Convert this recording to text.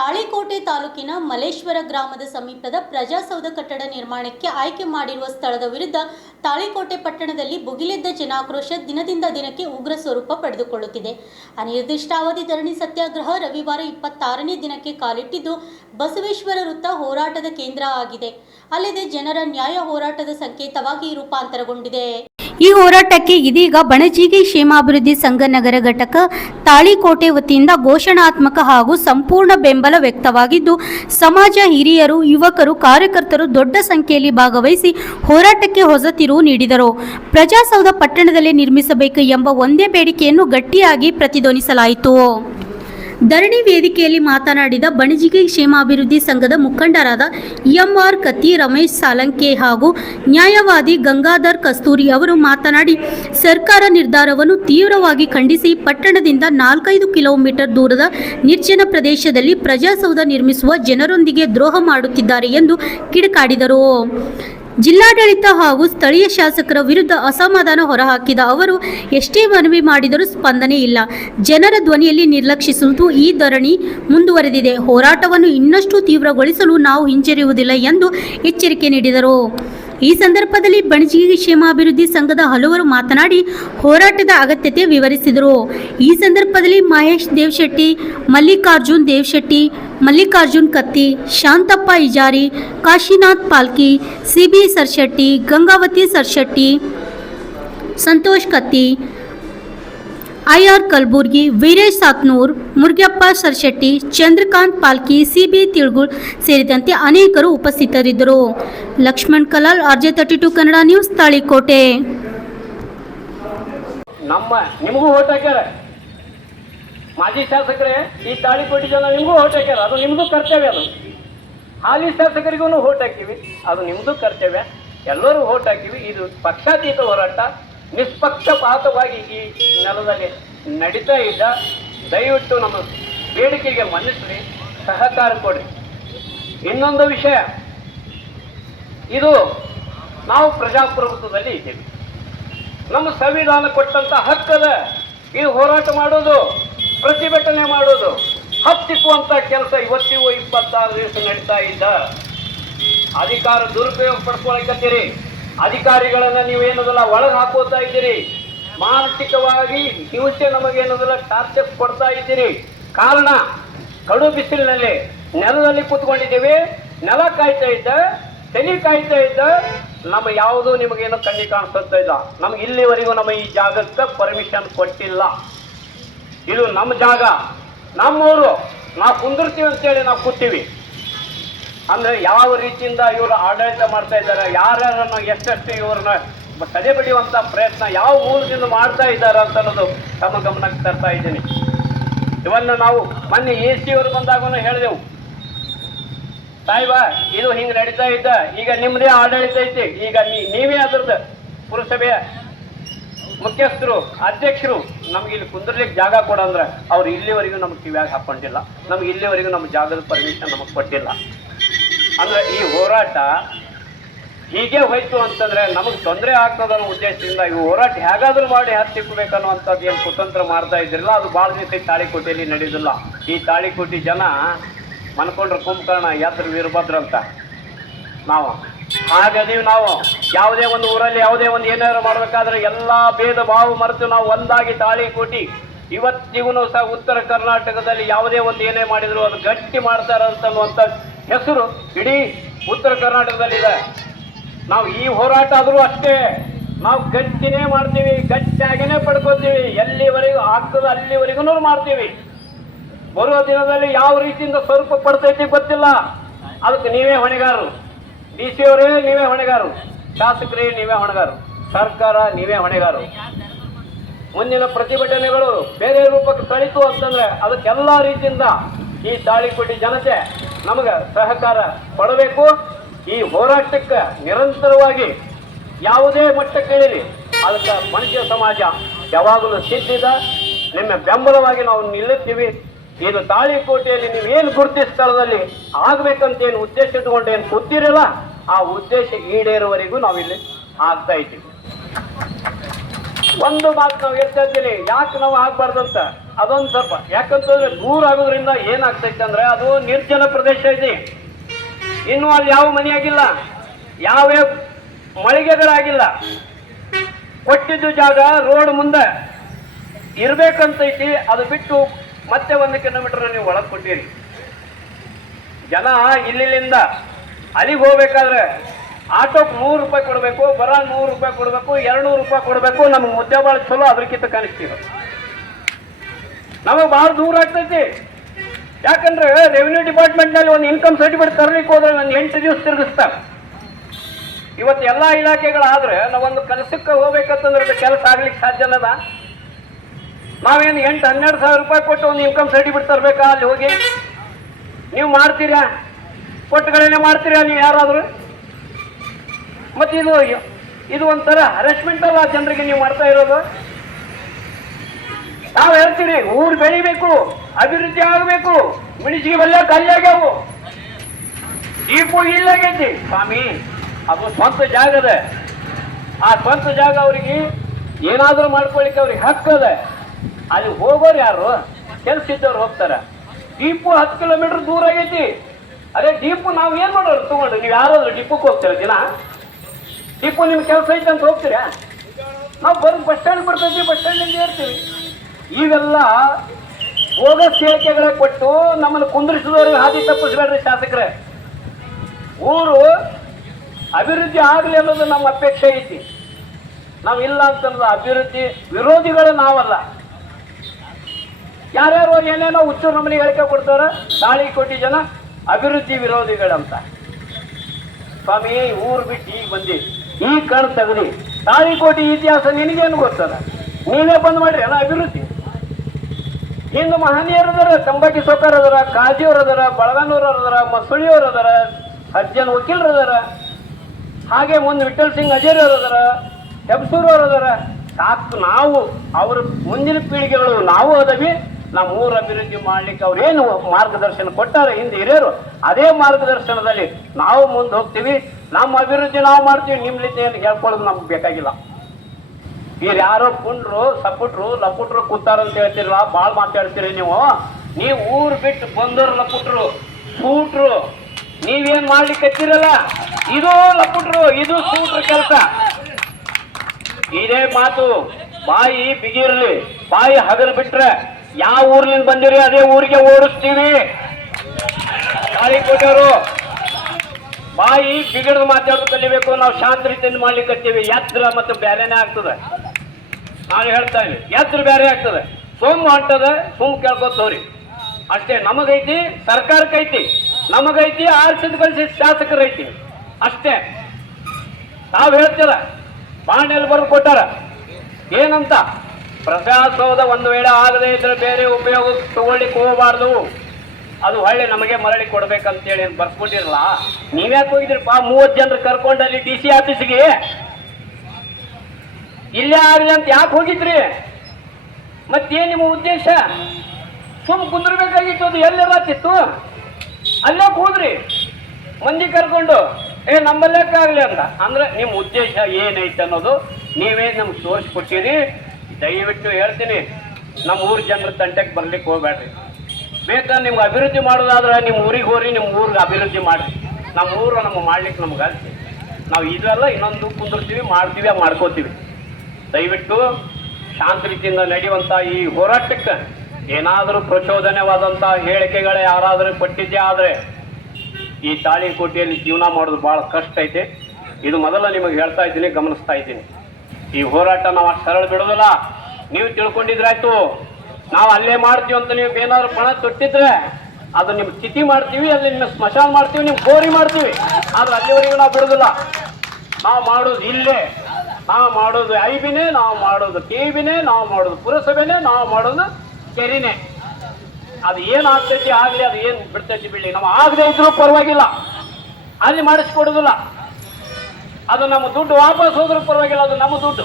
ತಾಳಿಕೋಟೆ ತಾಲೂಕಿನ ಮಲೇಶ್ವರ ಗ್ರಾಮದ ಸಮೀಪದ ಪ್ರಜಾಸೌಧ ಕಟ್ಟಡ ನಿರ್ಮಾಣಕ್ಕೆ ಆಯ್ಕೆ ಮಾಡಿರುವ ಸ್ಥಳದ ವಿರುದ್ಧ ತಾಳಿಕೋಟೆ ಪಟ್ಟಣದಲ್ಲಿ ಭುಗಿಲೆದ್ದ ಜನಾಕ್ರೋಶ ದಿನದಿಂದ ದಿನಕ್ಕೆ ಉಗ್ರ ಸ್ವರೂಪ ಪಡೆದುಕೊಳ್ಳುತ್ತಿದೆ. ಅನಿರ್ದಿಷ್ಟಾವಧಿ ಧರಣಿ ಸತ್ಯಾಗ್ರಹ ರವಿವಾರ 26ನೇ ದಿನಕ್ಕೆ ಕಾಲಿಟ್ಟಿದ್ದು ಬಸವೇಶ್ವರ ವೃತ್ತ ಹೋರಾಟದ ಕೇಂದ್ರ ಆಗಿದೆ. ಅಲ್ಲದೆ ಜನರ ನ್ಯಾಯ ಹೋರಾಟದ ಸಂಕೇತವಾಗಿ ರೂಪಾಂತರಗೊಂಡಿದೆ. ಈ ಹೋರಾಟಕ್ಕೆ ಇದೀಗ ಬಣಜಿಗಿ ಕ್ಷೇಮಾಭಿವೃದ್ಧಿ ಸಂಘ ನಗರ ಘಟಕ ತಾಳಿಕೋಟೆ ವತಿಯಿಂದ ಘೋಷಣಾತ್ಮಕ ಹಾಗೂ ಸಂಪೂರ್ಣ ಬೆಂಬಲ ವ್ಯಕ್ತವಾಗಿದ್ದು, ಸಮಾಜ, ಹಿರಿಯರು, ಯುವಕರು, ಕಾರ್ಯಕರ್ತರು ದೊಡ್ಡ ಸಂಖ್ಯೆಯಲ್ಲಿ ಭಾಗವಹಿಸಿ ಹೋರಾಟಕ್ಕೆ ಹೊಸ ತಿರುವು ನೀಡಿದರು. ಪ್ರಜಾಸೌಧ ಪಟ್ಟಣದಲ್ಲಿ ನಿರ್ಮಿಸಬೇಕು ಎಂಬ ಒಂದೇ ಬೇಡಿಕೆಯನ್ನು ಗಟ್ಟಿಯಾಗಿ ಪ್ರತಿಧ್ವನಿಸಲಾಯಿತು. ಧರಣಿ ವೇದಿಕೆಯಲ್ಲಿ ಮಾತನಾಡಿದ ಬಣಜಿಗಿ ಕ್ಷೇಮಾಭಿವೃದ್ಧಿ ಸಂಘದ ಮುಖಂಡರಾದ ಎಂ.ಆರ್. ಕತ್ತಿ, ರಮೇಶ್ ಸಾಲಂಕೆ ಹಾಗೂ ನ್ಯಾಯವಾದಿ ಗಂಗಾಧರ್ ಕಸ್ತೂರಿ ಅವರು ಮಾತನಾಡಿ, ಸರ್ಕಾರ ನಿರ್ಧಾರವನ್ನು ತೀವ್ರವಾಗಿ ಖಂಡಿಸಿ ಪಟ್ಟಣದಿಂದ 4-5 ಕಿಲೋಮೀಟರ್ ದೂರದ ನಿರ್ಜನ ಪ್ರದೇಶದಲ್ಲಿ ಪ್ರಜಾಸೌಧ ನಿರ್ಮಿಸುವ ಜನರೊಂದಿಗೆ ದ್ರೋಹ ಮಾಡುತ್ತಿದ್ದಾರೆ ಎಂದು ಕಿಡಿಕಾರಿದರು. ಜಿಲ್ಲಾಡಳಿತ ಹಾಗೂ ಸ್ಥಳೀಯ ಶಾಸಕರ ವಿರುದ್ಧ ಅಸಮಾಧಾನ ಹೊರಹಾಕಿದ ಅವರು, ಎಷ್ಟೇ ಮನವಿ ಮಾಡಿದರೂ ಸ್ಪಂದನೆ ಇಲ್ಲ, ಜನರ ಧ್ವನಿಯಲ್ಲಿ ನಿರ್ಲಕ್ಷಿಸುವುದು ಈ ಧರಣಿ ಮುಂದುವರೆದಿದೆ, ಹೋರಾಟವನ್ನು ಇನ್ನಷ್ಟು ತೀವ್ರಗೊಳಿಸಲು ನಾವು ಹಿಂಜರಿಯುವುದಿಲ್ಲ ಎಂದು ಎಚ್ಚರಿಕೆ ನೀಡಿದರು. ಈ ಸಂದರ್ಭದಲ್ಲಿ ಬಣಜಿಗಿ ಕ್ಷೇಮಾಭಿವೃದ್ಧಿ ಸಂಘದ ಹಲವರು ಮಾತನಾಡಿ ಹೋರಾಟದ ಅಗತ್ಯತೆ ವಿವರಿಸಿದರು. ಈ ಸಂದರ್ಭದಲ್ಲಿ Mahesh Devashetti, Mallikarjun Devashetti, Mallikarjun Katti, Shantappa Ijari, Kashinath Palki, C B Sarshetti, Gangavati Sarshetti, Santosh Katti, I R Kalaburgi, Veeresh Satnur, Murugappa Sarshetti, Chandrakant Palki, C B Tilgul ಸೇರಿದಂತೆ ಅನೇಕರು ಉಪಸ್ಥಿತರಿದ್ದರು. Laxman Kalal, RJ32 Kannada news, Talikote. ನಿಮಗೂ ಓಟ್ ಹಾಕ್ಯಾರ ಮಾಜಿ ಶಾಸಕರೇ, ಈ ತಾಳಿಕೋಟೆ ಜನ ನಿಮಗೂ ಓಟ್ ಹಾಕ್ಯಾರ, ಅದು ನಿಮ್ದು ಕರ್ತವ್ಯ. ಅದು ಹಾಲಿ ಶಾಸಕರಿಗೂ ಓಟ್ ಹಾಕಿವಿ, ಅದು ನಿಮ್ದು ಕರ್ತವ್ಯ. ಎಲ್ಲರೂ ಓಟ್ ಹಾಕಿವಿ. ಇದು ಪಕ್ಷಾತೀತ ಹೋರಾಟ, ನಿಷ್ಪಕ್ಷಪಾತವಾಗಿ ಈ ನೆಲದಲ್ಲಿ ನಡೀತಾ ಇದ್ದ. ದಯವಿಟ್ಟು ನಮ್ಮ ಬೇಡಿಕೆಗೆ ಮನ್ನಿಸಿ ಸಹಕಾರ ಕೊಡಿ. ಇನ್ನೊಂದು ವಿಷಯ, ಇದು ನಾವು ಪ್ರಜಾಪ್ರಭುತ್ವದಲ್ಲಿ ಇದ್ದೀವಿ. ನಮ್ಮ ಸಂವಿಧಾನ ಕೊಟ್ಟಂತ ಹಕ್ಕದ ಈ ಹೋರಾಟ ಮಾಡೋದು, ಪ್ರತಿಭಟನೆ ಮಾಡೋದು, ಹತ್ತಿಕ್ಕುವಂತ ಕೆಲಸ ಇವತ್ತಿಗೂ 26 ದಿವಸ ನಡೀತಾ ಇದ್ದ. ಅಧಿಕಾರ ದುರುಪಯೋಗ ಪಡ್ಕೊಳಕತ್ತೀರಿ. ಅಧಿಕಾರಿಗಳನ್ನ ನೀವೇನದಲ್ಲ ಒಳಗೆ ಹಾಕೋತಾ ಇದ್ದೀರಿ. ಮಾನಸಿಕವಾಗಿ ಹಿಂಸೆ ನಮಗೇನದಲ್ಲ ಟಾರ್ಚರ್ ಕೊಡ್ತಾ ಇದ್ದೀರಿ. ಕಾರಣ, ಕಡು ಬಿಸಿಲಿನಲ್ಲಿ ನೆಲದಲ್ಲಿ ಕೂತ್ಕೊಂಡಿದ್ದೀವಿ. ನೆಲ ಕಾಯ್ತಾ ಇದ್ದ, ತಲೆ ಕಾಯ್ತಾ ಇದ್ದ. ನಮ್ಮ ಯಾವುದೂ ನಿಮಗೇನು ಕಣ್ಣಿ ಕಾಣಿಸ್ತಾ ಇಲ್ಲ. ನಮ್ಗೆ ಇಲ್ಲಿವರೆಗೂ ನಮ್ಮ ಈ ಜಾಗಕ್ಕೆ ಪರ್ಮಿಷನ್ ಕೊಟ್ಟಿಲ್ಲ. ಇದು ನಮ್ಮ ಜಾಗ, ನಮ್ಮವರು, ನಾವು ಕುಂದಿರ್ತೀವಿ ಅಂತೇಳಿ ನಾವು ಕೂತೀವಿ. ಅಂದ್ರೆ ಯಾವ ರೀತಿಯಿಂದ ಇವರು ಆಡಳಿತ ಮಾಡ್ತಾ ಇದ್ದಾರೆ, ಯಾರ್ಯಾರನ್ನು ಎಷ್ಟೆಷ್ಟು ಇವ್ರನ್ನ ತಡೆ ಬಡಿಯುವಂತ ಪ್ರಯತ್ನ ಯಾವ ಮೂಲದಿಂದ ಮಾಡ್ತಾ ಇದ್ದಾರೆ ಅಂತ ಅನ್ನೋದು ತಮ್ಮ ಗಮನಕ್ಕೆ ತರ್ತಾ ಇದ್ದೀನಿ. ಇವನ್ನ ನಾವು ಮೊನ್ನೆ AC ಅವರು ಬಂದಾಗ ಹೇಳಿದೆವು, ಸಾಯಿಬ ಇದು ಹಿಂಗೆ ನಡೀತಾ ಇದ್ದ, ಈಗ ನಿಮ್ಮದೇ ಆಡಳಿತ ಐತಿ, ಈಗ ನೀವೇ ಅದ್ರದ್ದು ಪುರಸಭೆಯ ಮುಖ್ಯಸ್ಥರು, ಅಧ್ಯಕ್ಷರು, ನಮ್ಗೆ ಇಲ್ಲಿ ಕುಂದ್ರಲಿಕ್ಕೆ ಜಾಗ ಕೊಡಂದ್ರೆ ಅವ್ರು ಇಲ್ಲಿವರೆಗೂ ನಮ್ಗೆ ಕಿವ್ಯಾಗ ಹಾಕೊಂಡಿಲ್ಲ. ನಮ್ಗೆ ಇಲ್ಲಿವರೆಗೂ ನಮ್ಮ ಜಾಗದ ಪರ್ಮಿಷನ್ ನಮಗೆ ಕೊಟ್ಟಿಲ್ಲ. ಅಂದ್ರೆ ಈ ಹೋರಾಟ ಹೀಗೆ ಹೋಯ್ತು ಅಂತಂದ್ರೆ ನಮಗೆ ತೊಂದರೆ ಆಗ್ತದ ಅನ್ನೋ ಉದ್ದೇಶದಿಂದ ಈ ಹೋರಾಟ ಹೇಗಾದ್ರೂ ಮಾಡಿ ಹತ್ತಿಕ್ಕಬೇಕನ್ನುವಂಥದ್ದು ಏನು ಕುತಂತ್ರ ಮಾಡ್ತಾ ಇದ್ರಿಲ್ಲ, ಅದು ಭಾಳ ದಿವಸ ಈ ತಾಳಿಕೋಟೆಯಲ್ಲಿ ನಡೆಯೋದಿಲ್ಲ. ಈ ತಾಳಿಕೋಟೆ ಜನ ಮನ್ಕೊಂಡ್ರೆ ಕುಂಭಕರ್ಣ, ಎದ್ರ ವೀರಭದ್ರ ಅಂತ ನಾವು ಹಾಗದೀವಿ. ನಾವು ಯಾವುದೇ ಒಂದು ಊರಲ್ಲಿ ಯಾವುದೇ ಒಂದು ಏನಾದ್ರು ಮಾಡ್ಬೇಕಾದ್ರೆ ಎಲ್ಲ ಭೇದ ಭಾವ ಮರೆತು ನಾವು ಒಂದಾಗಿ ತಾಳಿಕೋಟೆ ಇವತ್ತಿಗೂ ಸಹ ಉತ್ತರ ಕರ್ನಾಟಕದಲ್ಲಿ ಯಾವುದೇ ಒಂದು ಏನೇ ಮಾಡಿದ್ರು ಅದು ಗಟ್ಟಿ ಮಾಡ್ತಾರಂತನ್ನುವಂಥ ಹೆಸರು ಇಡೀ ಉತ್ತರ ಕರ್ನಾಟಕದಲ್ಲಿದೆ. ನಾವು ಈ ಹೋರಾಟ ಆದರೂ ಅಷ್ಟೇ, ನಾವು ಗಟ್ಟಿನೇ ಮಾಡ್ತೀವಿ, ಗಟ್ಟಿಯಾಗೇನೆ ಪಡ್ಕೋತೀವಿ. ಎಲ್ಲಿವರೆಗೂ ಆಗ್ತದೆ ಅಲ್ಲಿವರೆಗೂ ಮಾಡ್ತೀವಿ. ಬರುವ ದಿನದಲ್ಲಿ ಯಾವ ರೀತಿಯಿಂದ ಸ್ವರೂಪ ಪಡ್ತೈತಿ ಗೊತ್ತಿಲ್ಲ. ಅದಕ್ಕೆ ನೀವೇ ಹೊಣೆಗಾರರು. DC ಅವರೇ ನೀವೇ ಹೊಣೆಗಾರರು, ಶಾಸಕರೇ ನೀವೇ ಹೊಣೆಗಾರರು, ಸರ್ಕಾರ ನೀವೇ ಹೊಣೆಗಾರರು. ಮುಂದಿನ ಪ್ರತಿಭಟನೆಗಳು ಬೇರೆ ರೂಪಕ್ಕೆ ತಳಿತು ಅಂತಂದ್ರೆ ಅದಕ್ಕೆಲ್ಲ ರೀತಿಯಿಂದ ಈ ತಾಳಿಕೋಟೆ ಜನತೆ ನಮಗೆ ಸಹಕಾರ ಕೊಡಬೇಕು. ಈ ಹೋರಾಟಕ್ಕೆ ನಿರಂತರವಾಗಿ ಯಾವುದೇ ಮಟ್ಟಕ್ಕೆ ಇಳಿಲಿ, ಅದಕ್ಕೆ ಮನುಷ್ಯ ಸಮಾಜ ಯಾವಾಗಲೂ ಸಿದ್ಧಿದ. ನಿಮ್ಮ ಬೆಂಬಲವಾಗಿ ನಾವು ನಿಲ್ಲುತ್ತೀವಿ. ಇದು ತಾಳಿಕೋಟೆಯಲ್ಲಿ ನೀವೇನು ಗುರುತಿಸ ಸ್ಥಳದಲ್ಲಿ ಆಗ್ಬೇಕಂತ ಏನು ಉದ್ದೇಶ ಇಟ್ಕೊಂಡು ಏನು ಕೂತಿರಲ್ಲ, ಆ ಉದ್ದೇಶ ಈಡೇರುವವರೆಗೂ ನಾವಿಲ್ಲಿ ಆಗ್ತಾ ಇದ್ದೀವಿ. ಒಂದು ಮಾತು ನಾವು ಹೇಳ್ತಾ ಇದ್ದೀನಿ, ಯಾಕೆ ನಾವು ಆಗ್ಬಾರ್ದಂತ ಅದೊಂದು ಸ್ವಲ್ಪ. ಯಾಕಂತಂದ್ರೆ ದೂರ ಆಗೋದ್ರಿಂದ ಏನಾಗ್ತೈತೆ ಅಂದ್ರೆ ಅದು ನಿರ್ಜನ ಪ್ರದೇಶ ಇದೆ. ಇನ್ನು ಅಲ್ಲಿ ಯಾವ ಮನೆಯಾಗಿಲ್ಲ, ಯಾವ್ಯಾವ ಮಳಿಗೆಗಳಾಗಿಲ್ಲ. ಕೊಟ್ಟಿದ್ದು ಜಾಗ ರೋಡ್ ಮುಂದೆ ಇರ್ಬೇಕಂತೈತಿ. ಅದು ಬಿಟ್ಟು ಮತ್ತೆ 1 ಕಿಲೋಮೀಟರ್ ನೀವು ಒಳಗೆ ಕೊಟ್ಟಿರಿ. ಜನ ಇಲ್ಲಿಂದ ಅಲ್ಲಿಗೆ ಹೋಗ್ಬೇಕಾದ್ರೆ ಆಟೋಕ್ 100 ರೂಪಾಯಿ ಕೊಡಬೇಕು, ಬರ 100 ರೂಪಾಯಿ ಕೊಡಬೇಕು, 200 ರೂಪಾಯಿ ಕೊಡಬೇಕು. ನಮ್ಗೆ ಮುದ್ದೆ ಭಾಳ ಚಲೋ ಅದ್ರಕ್ಕಿಂತ ಕಾಣಿಸ್ತೀವಿ. ನಮಗೆ ಭಾಳ ದೂರ ಆಗ್ತೈತಿ. ಯಾಕಂದ್ರೆ ರೆವಿನ್ಯೂ ಡಿಪಾರ್ಟ್ಮೆಂಟ್ನಲ್ಲಿ ಒಂದು ಇನ್ಕಮ್ ಸರ್ಟಿಫಿಕೇಟ್ ತರಲಿಕ್ಕೆ ಹೋದ್ರೆ ನಾನು 8 ದಿವಸ ತಿರುಗಿಸ್ತಾರೆ. ಇವತ್ತು ಎಲ್ಲ ಇಲಾಖೆಗಳಾದ್ರೆ ನಾವೊಂದು ಕೆಲಸಕ್ಕೆ ಹೋಗ್ಬೇಕಂತಂದ್ರೆ ಅದು ಕೆಲಸ ಆಗ್ಲಿಕ್ಕೆ ಸಾಧ್ಯ ಅಲ್ಲದ. ನಾವೇನು 8-12 ಸಾವಿರ ರೂಪಾಯಿ ಕೊಟ್ಟು ಒಂದು ಇನ್ಕಮ್ ಸರ್ಟಿಫಿಕೇಟ್ ತರಬೇಕಾ ಅಲ್ಲಿ ಹೋಗಿ? ನೀವು ಮಾಡ್ತೀರಾ? ಕೊಟ್ಟುಗಳೇನೆ ಮಾಡ್ತೀರಾ ನೀವು ಯಾರಾದರೂ? ಮತ್ತೆ ಇದು ಒಂಥರ ಹರೆಸ್ಮೆಂಟ್ ಅಲ್ಲ ಜನರಿಗೆ ನೀವು ಮಾಡ್ತಾ ಇರೋದು. ನಾವು ಹೇಳ್ತೀವಿ ಊರು ಬೆಳಿಬೇಕು, ಅಭಿವೃದ್ಧಿ ಆಗಬೇಕು, ಮಿಣಿಸಿಗೆ ಬಲ್ಲ ಕಲ್ಲಾಗ್ಯಾವು, ದೀಪು ಇಲ್ಲಾಗೈತಿ. ಸ್ವಾಮಿ, ಅದು ಸ್ವಂತ ಜಾಗ ಅದ. ಆ ಸ್ವಂತ ಜಾಗ ಅವ್ರಿಗೆ ಏನಾದರೂ ಮಾಡ್ಕೊಳ್ಳಿಕ್ಕೆ ಅವ್ರಿಗೆ ಹಕ್ಕದ. ಅಲ್ಲಿ ಹೋಗೋರು ಯಾರು? ಕೆಲಸ ಇದ್ದವ್ರು ಹೋಗ್ತಾರ. ದೀಪು 10 ಕಿಲೋಮೀಟರ್ ದೂರ ಆಗೈತಿ. ಅದೇ ದೀಪು ನಾವು ಏನ್ ಮಾಡೋರು ತಗೊಂಡು? ನೀವು ಯಾರಾದ್ರೂ ಡಿಪೋಕ್ಕೆ ಹೋಗ್ತೀರ ದಿನ? ಡಿಪೋ ನಿಮ್ಗೆ ಕೆಲಸ ಐತೆ ಅಂತ ಹೋಗ್ತೀರಾ? ನಾವು ಬರೋದು ಬಸ್ ಸ್ಟ್ಯಾಂಡ್ ಬರ್ತೈತಿ, ಬಸ್ ಸ್ಟ್ಯಾಂಡಿಂದ ಇರ್ತೀವಿ. ಇವೆಲ್ಲ ಬೋಗಸ್ ಹೇಳಿಕೆಗಳ ಕೊಟ್ಟು ನಮ್ಮನ್ನು ಕುಂದ್ರಿಸಿದವ್ರಿಗೆ ಹಾದಿ ತಪ್ಪಿಸ್ಬೇಡ್ರಿ ಶಾಸಕರೇ. ಊರು ಅಭಿವೃದ್ಧಿ ಆಗಲಿ ಅನ್ನೋದು ನಮ್ಮ ಅಪೇಕ್ಷೆ ಐತಿ. ನಾವಿಲ್ಲ ಅಂತಂದ್ರೆ ಅಭಿವೃದ್ಧಿ ವಿರೋಧಿಗಳು ನಾವಲ್ಲ. ಯಾರ್ಯಾರು ಏನೇನೋ ಹುಚ್ಚೂರು ನಮ್ಮನೆ ಹೇಳಿಕೆ ಕೊಡ್ತಾರ, ತಾಳಿಕೋಟಿ ಜನ ಅಭಿವೃದ್ಧಿ ವಿರೋಧಿಗಳಂತ. ಸ್ವಾಮಿ, ಊರು ಬಿಟ್ಟು ಈಗ ಬಂದಿ, ಈ ಕಣ್ ತೆಗದಿ. ತಾಳಿಕೋಟಿ ಇತಿಹಾಸ ನಿನಗೇನು ಗೊತ್ತದ? ನೀವೇ ಬಂದ್ ಮಾಡ್ರಿ ಅಲ್ಲ ಅಭಿವೃದ್ಧಿ. ಹಿಂದೆ ಮಹನೀಯರದಾರ, ತಂಬಾಕಿ ಸೌಕರ್ ಅದಾರ, ಕಾಜಿಯವ್ರು ಅದಾರ, ಬಳಗನೂರು ಅದಾರ, ಮಸೂಳಿಯವ್ರು ಅದಾರ, 10 ಜನ ವಕೀಲರು ಅದಾರ. ಹಾಗೆ ಮುಂದೆ ವಿಠಲ್ ಸಿಂಗ್ ಅಜೇರಿ ಅವರು ಅದಾರ, ಹೆಬ್ಸೂರವ್ರು ಅದಾರ. ಸಾಕು, ನಾವು ಅವ್ರ ಮುಂದಿನ ಪೀಳಿಗೆಗಳು ನಾವು ಅದವಿ. ನಮ್ಮ ಊರು ಅಭಿವೃದ್ಧಿ ಮಾಡ್ಲಿಕ್ಕೆ ಅವ್ರೇನು ಮಾರ್ಗದರ್ಶನ ಕೊಟ್ಟಾರೆ ಹಿಂದೆ ಹಿರಿಯರು, ಅದೇ ಮಾರ್ಗದರ್ಶನದಲ್ಲಿ ನಾವು ಮುಂದೆ ಹೋಗ್ತೀವಿ. ನಮ್ಮ ಅಭಿವೃದ್ಧಿ ನಾವು ಮಾಡ್ತೀವಿ. ನಿಮ್ಮ ರೀತಿ ಏನು ಹೇಳ್ಕೊಳ್ಳೋದು ನಮ್ಗೆ ಬೇಕಾಗಿಲ್ಲ. ಈಗ ಯಾರೋ ಪುಂಡ್ರು ಸಪುಟ್ರು ಲಪುಟ್ರು ಕೂತಾರಂತ ಹೇಳ್ತಿರಲ್ಲ, ಭಾಳ ಮಾತಾಡ್ತೀರಿ ನೀವು. ನೀವು ಊರು ಬಿಟ್ಟು ಬಂದವರು ಲಪುಟ್ರು ಸೂಟ್ರು, ನೀವೇನ್ ಮಾಡ್ಲಿಕ್ಕೆ ಹಚ್ಚಿರಲ್ಲ, ಇದು ಲಪುಟ್ರು, ಇದು ಸೂಟ್ರು ಕೆಲಸ. ಇದೇ ಮಾತು ಬಾಯಿ ಬಿಗಿರ್ಲಿ, ಬಾಯಿ ಹಗಲು ಬಿಟ್ರೆ ಯಾವ ಊರ್ಲಿಂದ ಬಂದಿರಿ ಅದೇ ಊರಿಗೆ ಓಡಿಸ್ತೀವಿ. ತಾಳಿಕೋಟೆಯವರು ಬಾಯಿ ಬಿಗಿಡ್ದು ಮಾತಾಡೋದು ಕಲಿಬೇಕು. ನಾವು ಶಾಂತ ರೀತಿಯಿಂದ ಮಾಡ್ಲಿಕ್ಕೆ ಹಚ್ತೀವಿ. ಎತ್ರ ಮತ್ತು ಬೇರೆನೇ ಆಗ್ತದೆ. ನಾನು ಹೇಳ್ತಾ ಇದ್ದೀನಿ, ಎತ್ರ ಬೇರೆ ಆಗ್ತದೆ. ಸೋಮ್ ಹೊಂಟದ, ಸುಮ್ ಕೇಳ್ಕೊತವ್ರಿ ಅಷ್ಟೇ. ನಮಗೈತಿ, ಸರ್ಕಾರಕ್ಕೈತಿ, ನಮಗೈತಿ, ಆರ್ಸಿದ್ ಕಳಿಸಿ ಶಾಸಕರೈತಿ ಅಷ್ಟೇ. ತಾವು ಹೇಳ್ತೀರ ಬಾಂಡೆಲ್ಲಿ ಬರೆದು ಕೊಟ್ಟಾರ ಏನಂತ? ಪ್ರಜಾಸೌಧ ಒಂದು ವೇಳೆ ಆಗದೆ ಇದ್ರೆ ಬೇರೆ ಉಪಯೋಗ ತಗೊಳ್ಳಿಕ್ಕೆ ಹೋಗಬಾರ್ದು, ಅದು ಹೊಳ್ಳಿ ನಮಗೆ ಮರಳಿ ಕೊಡ್ಬೇಕಂತೇಳಿ ಬರ್ಸ್ಕೊಂಡಿರಲ್ಲ. ನೀವ್ಯಾಕೆ ಹೋಗಿದ್ರಿಪ್ಪ 30 ಜನರು ಕರ್ಕೊಂಡಲ್ಲಿ DC ಆಫೀಸಿಗೆ? ಇಲ್ಲೇ ಆಗ್ಲಿ ಅಂತ ಯಾಕೆ ಹೋಗಿದ್ರಿ? ಮತ್ತೇನು ನಿಮ್ಮ ಉದ್ದೇಶ? ಸುಮ್ ಕುಂದ್ರಬೇಕಾಗಿತ್ತು, ಅದು ಎಲ್ಲೆಲ್ಲತ್ತಿತ್ತು ಅಲ್ಲೇ ಹೋದ್ರಿ ಮಂದಿ ಕರ್ಕೊಂಡು. ನಮ್ಮಲ್ಲೇಕಾಗ್ಲಿ ಅಂತ ಅಂದ್ರೆ ನಿಮ್ಮ ಉದ್ದೇಶ ಏನೈತೆ ಅನ್ನೋದು ನೀವೇ ನಮ್ಗೆ ತೋರಿಸ್ಕೊಟ್ಟಿರಿ. ದಯವಿಟ್ಟು ಹೇಳ್ತೀನಿ, ನಮ್ಮ ಊರು ಜನರ ತಂಟೆಗೆ ಬರ್ಲಿಕ್ಕೆ ಹೋಗ್ಬೇಡ್ರಿ. ಬೇಕಾದ್ರೆ ನಿಮ್ಗೆ ಅಭಿವೃದ್ಧಿ ಮಾಡೋದಾದ್ರೆ ನಿಮ್ಮ ಊರಿಗೆ ಹೋಗ್ರಿ, ನಿಮ್ಮ ಊರಿಗೆ ಅಭಿವೃದ್ಧಿ ಮಾಡ್ರಿ. ನಮ್ಮ ಊರು ನಮ್ಗೆ ಮಾಡ್ಲಿಕ್ಕೆ ನಮ್ಗೆ ಅಲ್ಸಿ. ನಾವು ಇದೆಲ್ಲ ಇನ್ನೊಂದು ಕುಂದಿರ್ತೀವಿ, ಮಾಡ್ತೀವಿ, ಮಾಡ್ಕೋತೀವಿ. ದಯವಿಟ್ಟು ಶಾಂತ ರೀತಿಯಿಂದ ನಡೆಯುವಂಥ ಈ ಹೋರಾಟಕ್ಕೆ ಏನಾದರೂ ಪ್ರಚೋದನೆವಾದಂಥ ಹೇಳಿಕೆಗಳೇ ಯಾರಾದರೂ ಕೊಟ್ಟಿದ್ದೇ ಆದರೆ ಈ ತಾಳಿಕೋಟೆಯಲ್ಲಿ ಜೀವನ ಮಾಡೋದು ಭಾಳ ಕಷ್ಟ ಐತೆ. ಇದು ಮೊದಲ ನಿಮಗೆ ಹೇಳ್ತಾ ಇದ್ದೀನಿ, ಗಮನಿಸ್ತಾ ಇದ್ದೀನಿ. ಈ ಹೋರಾಟ ನಾವು ಅಷ್ಟು ಸರಳ ಬಿಡೋದಿಲ್ಲ. ನೀವು ತಿಳ್ಕೊಂಡಿದ್ರಾಯ್ತು, ನಾವು ಅಲ್ಲೇ ಮಾಡ್ತೀವಿ ಅಂತ ನೀವು ಏನಾದ್ರು ಪಣ ತೊಟ್ಟಿದ್ರೆ ಅದು ನಿಮ್ಮ ಸ್ಥಿತಿ ಮಾಡ್ತೀವಿ, ಅಲ್ಲಿ ನಿಮ್ಮ ಸ್ಮಶಾನ ಮಾಡ್ತೀವಿ, ನಿಮ್ಮ ಗೋರಿ ಮಾಡ್ತೀವಿ. ಆದ್ರೆ ಅಲ್ಲಿವರೆಗೂ ನಾವು ಬಿಡೋದಿಲ್ಲ. ನಾವು ಮಾಡೋದು ಇಲ್ಲೇ, ನಾವು ಮಾಡೋದು ಐಬಿನೇ, ನಾವು ಮಾಡೋದು ಕೆಬಿನೇ, ನಾವು ಮಾಡೋದು ಪುರಸಭೆನೇ, ನಾವು ಮಾಡೋದು ಕೆರಿನೇ. ಅದು ಏನು ಆಗ್ತೈತಿ ಆಗಲಿ, ಅದು ಏನು ಬಿಡ್ತೈತಿ ಬಿಡಲಿ. ನಾವು ಆಗದೆ ಇದ್ರೂ ಪರವಾಗಿಲ್ಲ, ಅಲ್ಲಿ ಮಾಡಿಸ್ಕೊಡೋದಿಲ್ಲ. ಅದು ನಮ್ಮ ದುಡ್ಡು ವಾಪಸ್ ಹೋದ್ರೂ ಪರವಾಗಿಲ್ಲ, ಅದು ನಮ್ಮ ದುಡ್ಡು.